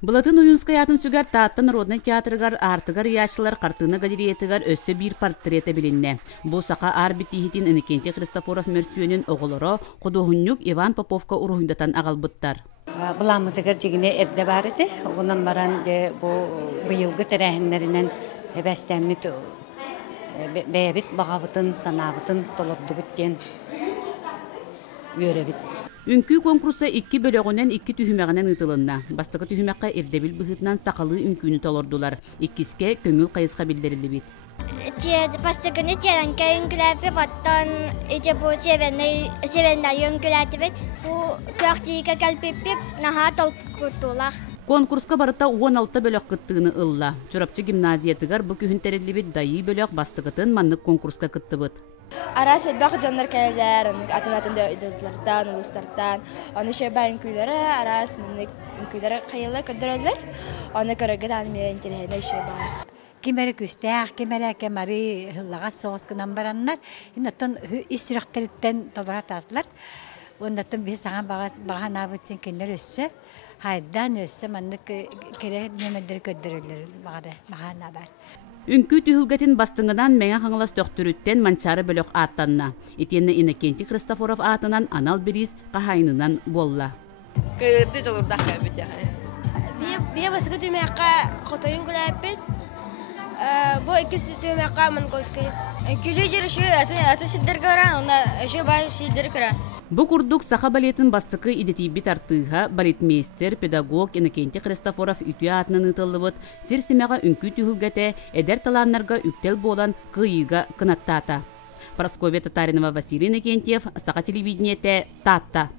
Булатын уюнскаятын сүгер тааттан Народный театрыгар артыгар яшылар картына галереятыгар өссө бир портрета билинне. Бу сака арбитихитин Иннокентий Христофоров мөрсүөнүн оголоро Кудухуннюк Иван Поповка уруһундатан агалбыттар. Буламытыгар жигине эрде бар эти. Онан баран же бу быйылгы терәһиннәреннән бәстәмит бәябит багабытын санабытын толордубут ден үйрәбит. Үнкү конкурса 2 бөлөгөнен 2 түһүмәгенен ытылынна. Бастыкы түһүмәккә эрдебил быһытнан сакалы үнкүнү толордулар. Иккиске көңүл кайыска билдирилди бит. Бастыкыны теранка үнкүләпе баттан эте бу севенна үнкүләтебет. Бу көктиге калпепеп наха толкутулар. Конкурска барыта 16 бөлөк кыттыгыны ылла. Чурапчы гимназиятыгар бу күһүнтерилли бит дайы бөлөк бастыкытын маннык конкурска кыттыбыт. Арас элбах жаннар кәләр, атын дөйдүләрдән, улустардан, аны шәбән күләре, арас минек күләре кайылар көдөрәләр. Аны көрәгән мен интернетне шәбә. Кимәре күстәк, кимәре кемәри хыллага соғысқынан бараннар. Иннаттан истирактәрдән толорататлар. Оннаттан без саңа багана битсен кеннәр өссө. Хайдан өссө маннык кере немедер көдөрәләр багана бар. Үнкү түһүлгәтин бастыңынан меңе хаңлас төктүрүттен манчары бөлөк аттанна. Итенне Иннокентий Христофоров атынан анал бирис кахайнынан болла. Кырды жолурда хәбит я. Бия баскы түмәккә котойын күләпет. Бу икесе түмәккә мен коскай. Күле җирше аты сидер гаран, она ше бай сидер кара. Бу курдук саха балетин бастыкы идетибит артыга балетмейстер, педагог Иннокентий Христофоров үтү атынан ытыллыбыт, сирсимега үнкү түһүлгәтә эдер таланнарга үктел болан кыйга кынаттата. Прасковья Татаринова, Василий Иннокентьев, Саха телевидениете, Татта.